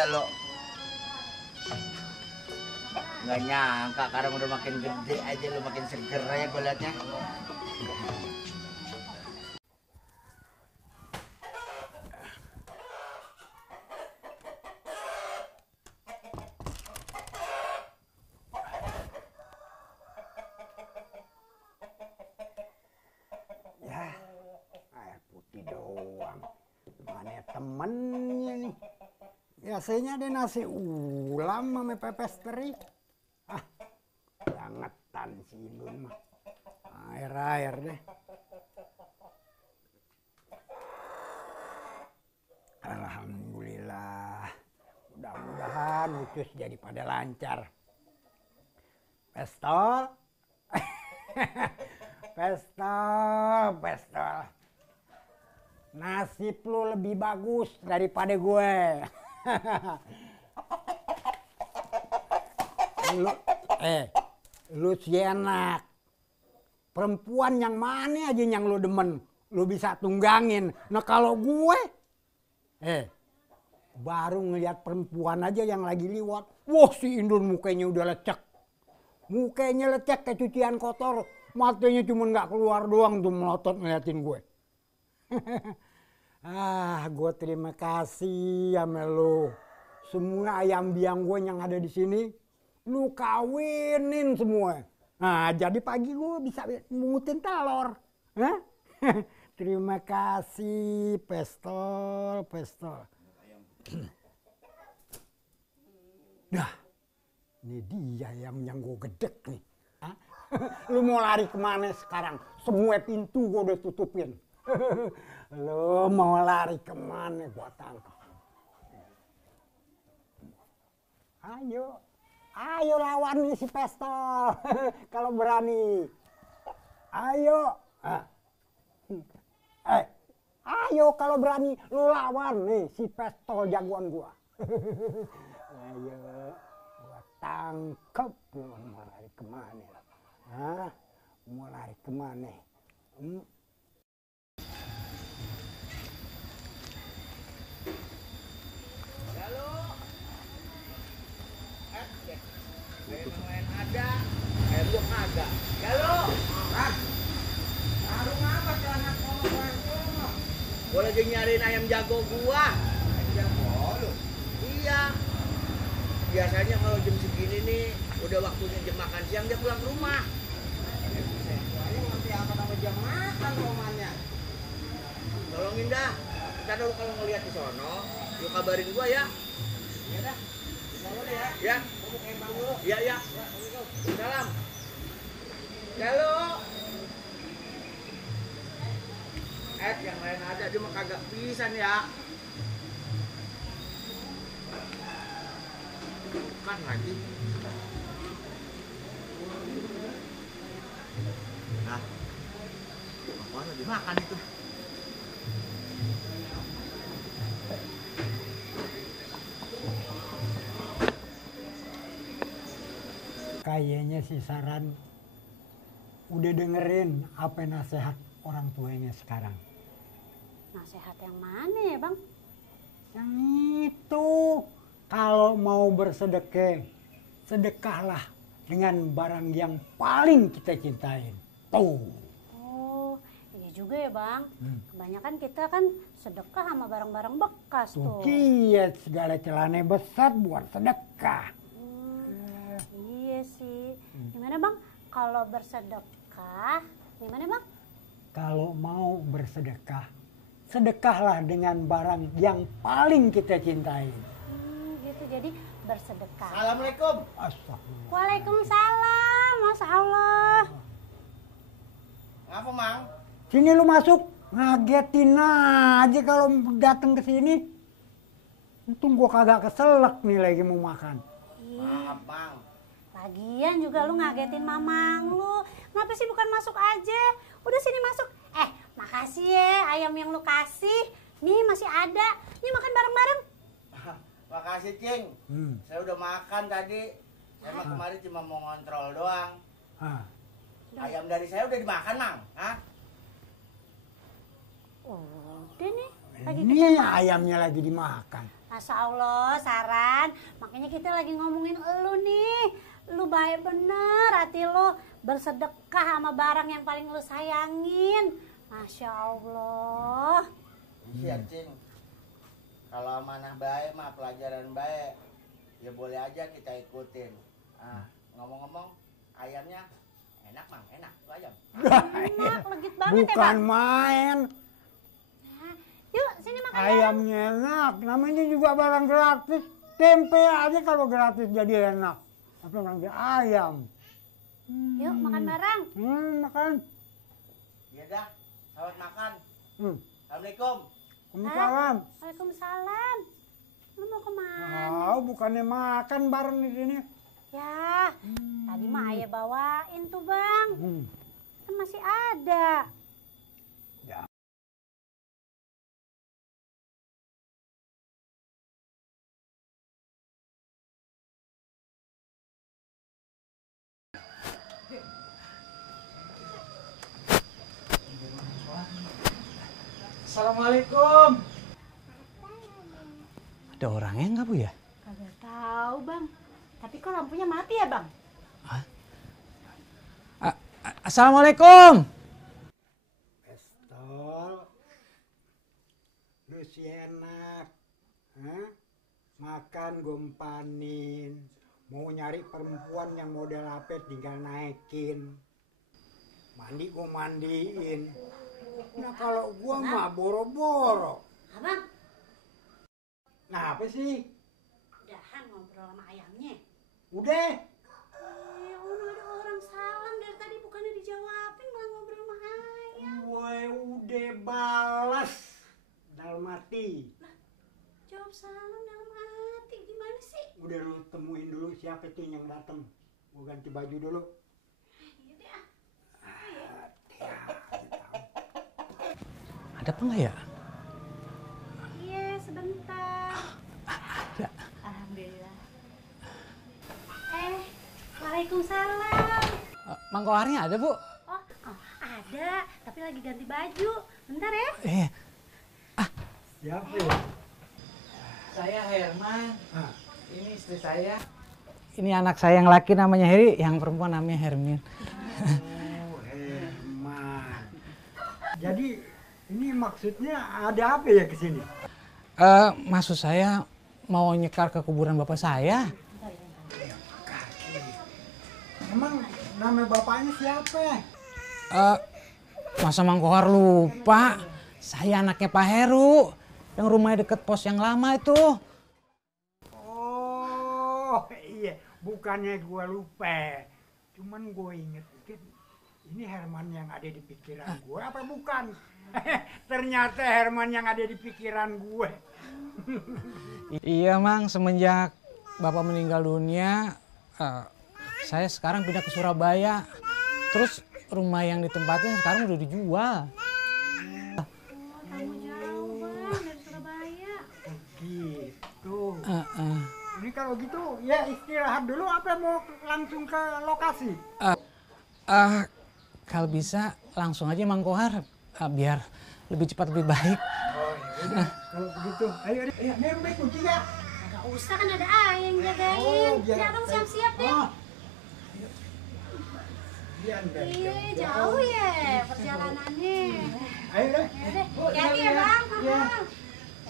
aja lo. Nggak nyangka sekarang udah makin gede aja lo makin seger ya gue liatnya. Ya, air putih doang. Mana temennya nih? Biasanya ada nasi ulam sama pepes teri. Ah, bangetan si Indun mah. Air-air deh. Alhamdulillah. Mudah-mudahan ucus jadi pada lancar. Pestol. Pestol. Nasib lu lebih bagus daripada gue. Lu si enak. Perempuan yang mana aja yang lu demen, lu bisa tunggangin. Nah kalau gue, baru ngeliat perempuan aja yang lagi liwat, wah si Indun mukanya udah lecek. Mukanya lecek kayak cucian kotor, matanya cuma nggak keluar doang tuh melotot ngeliatin gue. Gue terima kasih sama lu. Semua ayam biang gue yang ada di sini, lu kawinin semua. Nah, jadi pagi gue bisa mungutin telur. Terima kasih, Pestol. Dah, ini dia yang gue gedek nih. Lu mau lari kemana sekarang? Semua pintu gue udah tutupin. Lu mau lari kemana gua tangkap. Ayo lawan nih si Pestol. Kalau berani. Ayo. Ayo kalau berani lu lawan nih si Pestol jagoan gua. Ayo gua tangkep. Lu mau lari kemana? Mau lari kemana? Main ada, air gua kagak. Halo. Sarung apa celana kono? Gua lagi nyariin ayam jago gua. Ayam jago lu. Iya. Biasanya kalau jam segini nih, udah waktunya jam makan siang dia pulang ke rumah. Ini ngerti apa nama jam makan rumahnya? Tolongin dah. Ntar dulu kalau ngeliat di sono, lu kabarin gua ya. Iya dah. Salam ya. Ya. Kamu kembang dulu. Iya. Salam. Halo. Yang lain ada dia mah kagak pisan ya. Bukan lagi. Nah, apaan lagi makan itu? Kayaknya si Saran udah dengerin apa nasihat orang tuanya sekarang. Nasihat yang mana ya bang? Yang itu, kalau mau bersedekah, sedekahlah dengan barang yang paling kita cintain. Tuh. Oh, iya juga ya bang. Kebanyakan kita kan sedekah sama barang-barang bekas tuh. Iya, segala celana besar buat sedekah. Iya sih. Gimana bang? Kalau bersedekah, gimana bang? Kalau mau bersedekah, sedekahlah dengan barang yang paling kita cintai. Gitu, jadi bersedekah. Assalamualaikum. Astagfirullah. Waalaikumsalam, Masya Allah. Ngapa, Mang? Sini lu masuk, ngagetin aja kalau datang ke sini. Untung gua kagak keselak nih lagi mau makan. Maaf, Mang. Lagian juga lu ngagetin mamang lu. Kenapa sih bukan masuk aja? Udah sini masuk. Makasih ya ayam yang lu kasih. Nih masih ada. Nih makan bareng-bareng. Makasih, Cing. Saya udah makan tadi. Saya mah kemarin cuma mau ngontrol doang. Ayam dari saya udah dimakan, Mang. Udah nih. Lagi Ini ayamnya lagi dimakan. Masya Allah, Saran. Makanya kita lagi ngomongin elu nih. Lu baik bener, hati lu bersedekah sama barang yang paling lu sayangin. Masya Allah. Iya, Cing. Kalau amanah baik mah pelajaran baik. Ya boleh aja kita ikutin. Ngomong-ngomong, ayamnya enak, Mang. Enak tuh ayam. Enak, legit banget ya, Bukan Bang. main. Yuk, sini makan. Ayamnya enak, namanya juga barang gratis. Tempe aja kalau gratis jadi enak. Apa namanya ayam? Yuk, makan bareng. Makan. Iya dah, selamat makan. Assalamualaikum. Waalaikumsalam. Waalaikumsalam. Lu mau kemana? Bukannya makan bareng di sini. Ya, tadi mah ayah bawain tuh, Bang. Kan masih ada. Ya. Assalamualaikum. Ada orangnya nggak Bu ya? Kagak tahu, Bang. Tapi kok lampunya mati ya, Bang? Assalamualaikum. Pestol. Lu si enak. Makan gompanin. Mau nyari perempuan yang model apa tinggal naikin. Mandi gua mandiin. Nah kalau gua mah boro-boro. Abang, Nah apa sih? udahan ngobrol sama ayamnya. Udah. Udah ada orang salam dari tadi bukannya dijawabin malah ngobrol sama ayam. Gue udah balas dalam hati. Jawab salam dalam hati, gimana sih? Udah lu temuin dulu siapa tuh yang datang. Gue ganti baju dulu. Iya deh ah. Ada apa nggak ya? Iya, sebentar. Ada. Alhamdulillah. Waalaikumsalam. Mang Koharnya ada Bu? Oh, ada, tapi lagi ganti baju. Bentar ya. Siapa ya? Saya Herman. Ah. Ini istri saya. Ini anak saya yang laki namanya Heri, yang perempuan namanya Hermin. Oh, Herman. Jadi ini maksudnya ada apa ya ke sini? Maksud saya mau nyekar ke kuburan bapak saya. Emang nama bapaknya siapa? Masa Mang Kohar lupa? Saya anaknya Pak Heru, yang rumahnya deket pos yang lama itu. Oh iya, bukannya gue lupa. Cuman gue inget, ini Herman yang ada di pikiran gue apa bukan? Ternyata Herman yang ada di pikiran gue. Iya Mang, semenjak bapak meninggal dunia, saya sekarang pindah ke Surabaya. Terus rumah yang ditempatin sekarang udah dijual. Kamu jauh, Bang, dari Surabaya. Gitu. Ini kalau gitu ya istirahat dulu apa mau langsung ke lokasi? Kalau bisa langsung aja Mang Kohar, biar lebih cepat lebih baik. Oh iya. Kalau begitu, ayo deh. Ini rumah kuncinya. Gak usah, kan ada ayah yang jagain. Oh, biar- Ya, Abang siap-siap deh. Oh. Iya, Iya, jauh ya perjalanannya. Ayo deh. Ya deh, hati-hati ya, Bang. Iya.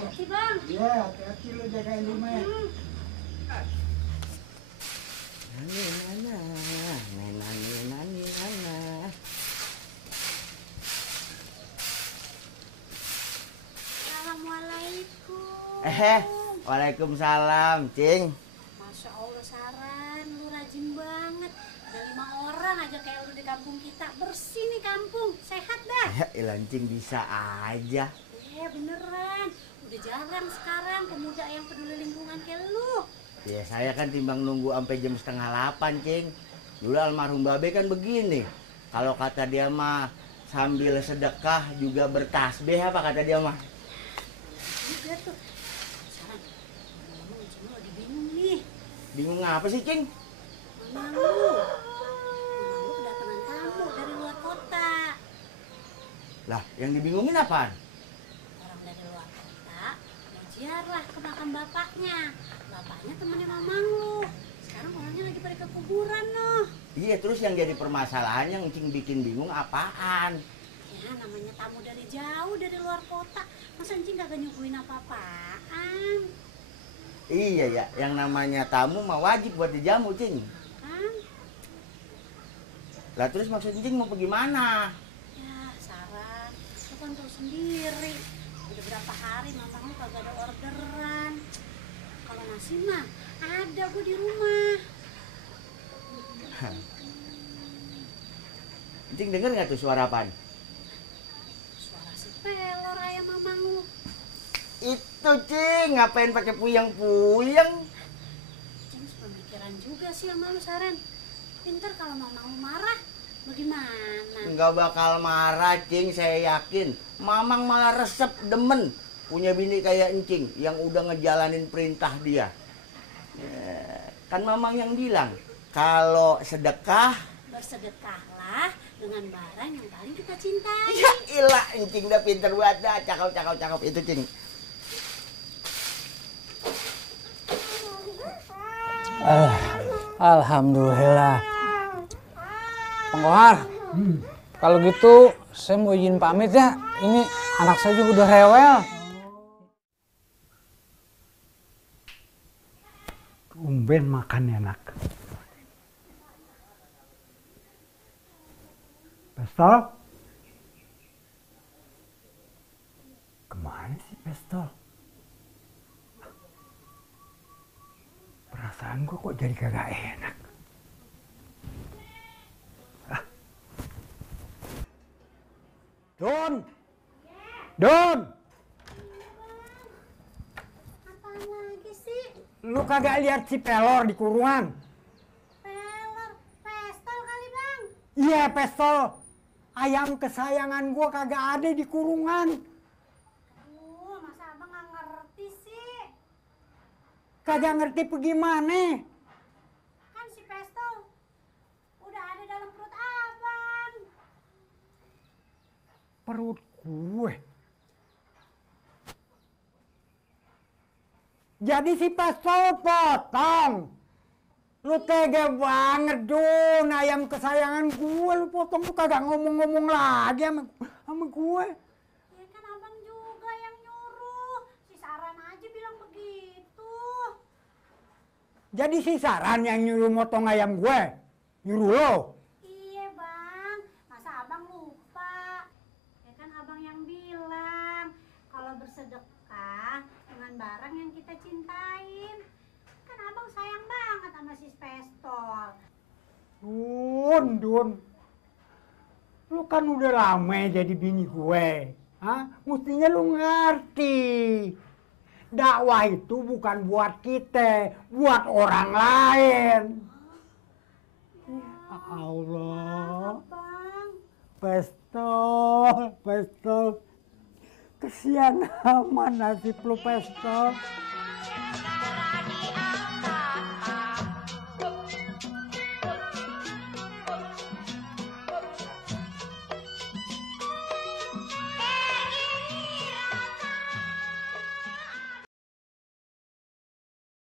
Hati, Bang. Iya, hati-hati lu jagain rumah ya. Assalamualaikum. Waalaikumsalam, Cing. Masya Allah, Saran, lu rajin banget. Ada 5 orang aja kayak lu di kampung kita. Bersih nih kampung, sehat dah. Ya ilah, Cing bisa aja. Beneran. Udah jarang sekarang pemuda yang peduli lingkungan kayak lu. Ya saya kan timbang nunggu sampai jam 7:30, Cing. Dulu almarhum Babe kan begini. Kalau kata dia mah sambil sedekah juga bertasbih, apa kata dia mah? Juga tuh. Saran, ngomong Cing lagi bingung nih. Bingung apa sih, Cing? Mana lu? Rumah lu kedatangan tamu dari luar kota. Lah, yang dibingungin apaan? Orang dari luar kota mau ziarah ke makam bapaknya. Bapaknya temannya mamang lu. Sekarang orangnya lagi pada ke kuburan noh. Iya, terus yang jadi permasalahan yang Encing bikin bingung apaan? Ya namanya tamu dari jauh, dari luar kota. Masa Encing kagak nyuguhin apa-apaan? Iya ya, yang namanya tamu mah wajib buat dijamu, Cing. Kan? Lah terus maksud Encing mau pergi mana? Ya saran, lu kan tahu sendiri. Udah berapa hari mamang lu kagak ada orderan. Kalau nasi mah ada gua di rumah. Encing denger nggak tuh suara apaan? Suara si pelor ayam mamang lu. Itu, Cing, ngapain pakai puyeng-puyeng? Cing sepemikiran juga sih sama lu Saran. Pintar kalau mamang lu marah, bagaimana? Nggak bakal marah, Cing, saya yakin. Mamang malah resep demen punya bini kayak Encing yang udah ngejalanin perintah dia. Kan Mamang yang bilang, kalau sedekah, Bersedekahlah dengan barang yang paling kita cintai. ya ilah, Encing udah pinter banget dah. Cakep itu, Cing. Alhamdulillah. Bang Kohar, kalau gitu saya mau izin pamit ya. Ini anak saya juga udah rewel. Tumben makan enak. Pestol? Kemana sih Pestol? Perasaan gua kok jadi kagak enak. Don! Don! Apaan lagi sih? Lu kagak lihat si Pelor di kurungan? Pelor, pestol kali bang. Iya, Pestol. Ayam kesayangan gua kagak ada di kurungan. Masa abang nggak ngerti sih? Kagak ngerti bagaimana. Kan si pestol udah ada dalam perut abang. Perut gue. Jadi si Pestol potong. Lu tega banget, Dun. Ayam kesayangan gue lu potong, tuh kagak ngomong-ngomong lagi sama gue. Ya kan abang juga yang nyuruh. Si Saran aja bilang begitu. Jadi si Saran yang nyuruh motong ayam gue. Nyuruh lo. Iya bang, masa abang lupa? Ya kan abang yang bilang kalau bersedekah dengan barang yang kita cintain. Kan abang sayang banget sama si pestol. Dun. Lu kan udah lama jadi bini gue. Hah? Mestinya lu ngerti. Dakwah itu bukan buat kita, buat orang lain. Ya Allah. Bang, Pestol. Kesian amat nasib lu, Pestol.